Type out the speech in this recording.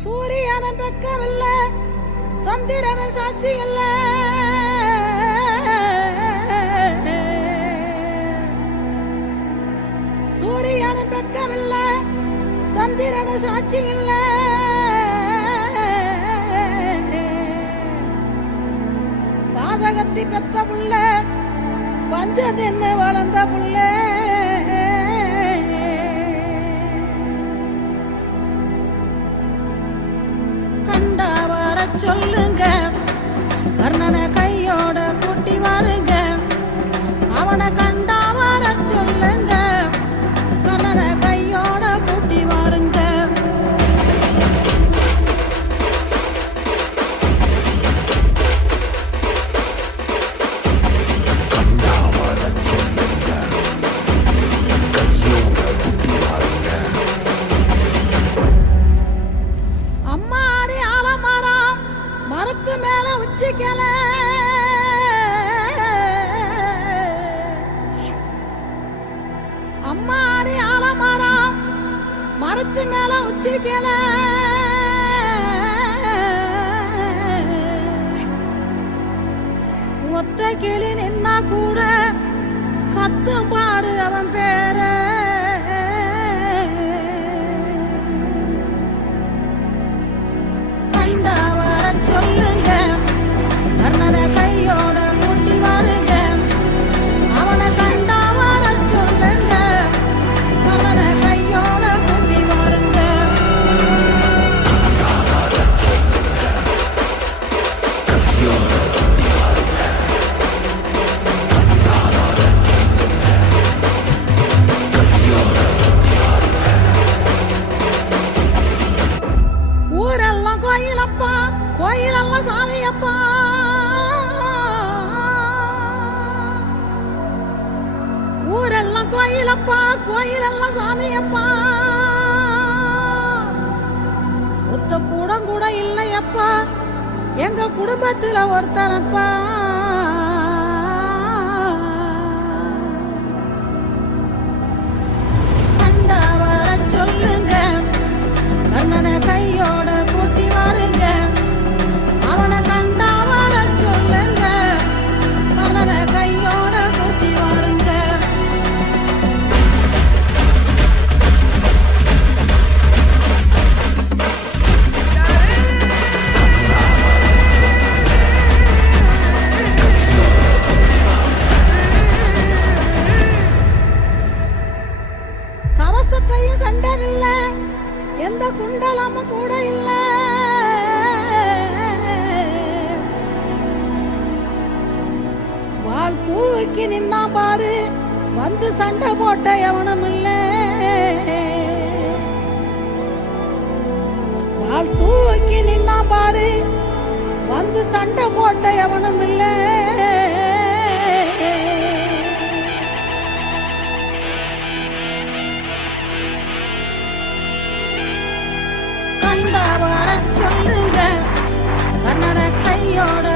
சூரியன பக்கம் இல்ல, சந்திரன சாட்சி இல்ல, சூரியன பக்கம் இல்ல, சந்திரன சாட்சி இல்ல, பாதகத்தி பெத்த புள்ள, பஞ்சதின்னு வளர்ந்த புள்ள, கண்டா வர சொல்லுங்க, கர்ணனை கையோட கூட்டி வாருங்க, அவனை கண்டா வர சொல்லுங்க, கர்ணனை கையோட கூட்டி வாருங்க. அம்மாடி ஆலமரம் மரத்து மேல உச்சிக்கல, அம்மாடி ஆலமரம் மரத்து மேல உச்சிக்கல, ஒத்த கிளி நின்னா கூட கத்தும் பாரு அவன் பேர, கண்டா வர சொல்லுங்க, கர்ணனை கையோட கூட்டி வாருங்க, அவனை கண்டா வர சொல்லுங்க, கர்ணனை கையோட கூட்டி வாருங்க. ஊரெல்லாம் கோயிலப்பா, கோயிலெல்லாம் சாமியப்பா, ஊரெல்லாம் கோயிலப்பா, கோயிலெல்லாம் சாமியப்பா, ஒத்த கூடம் கூட இல்லையப்பா, எங்க குடும்பத்துல ஒருத்தனப்பா, கண்டா வர சொல்லுங்க, கர்ணனை கையோட கூட்டி வாருங்க, அவனை கண்டா வர சொல்லுங்க, கர்ணனை கையோட கூட்டி வாருங்க. கவசத்தையும் கண்டதில்ல, எந்த குண்டலமும் கூட இல்ல, வாள் தூக்கி நின்னா பாரு, வந்து சண்டை போட்ட எவனும் இல்ல, வாள் தூக்கி நின்னா பாரு, வந்து சண்டை போட்ட எவனும் இல்ல, கண்டா வர சொல்லுங்க, கர்ணனை கையோட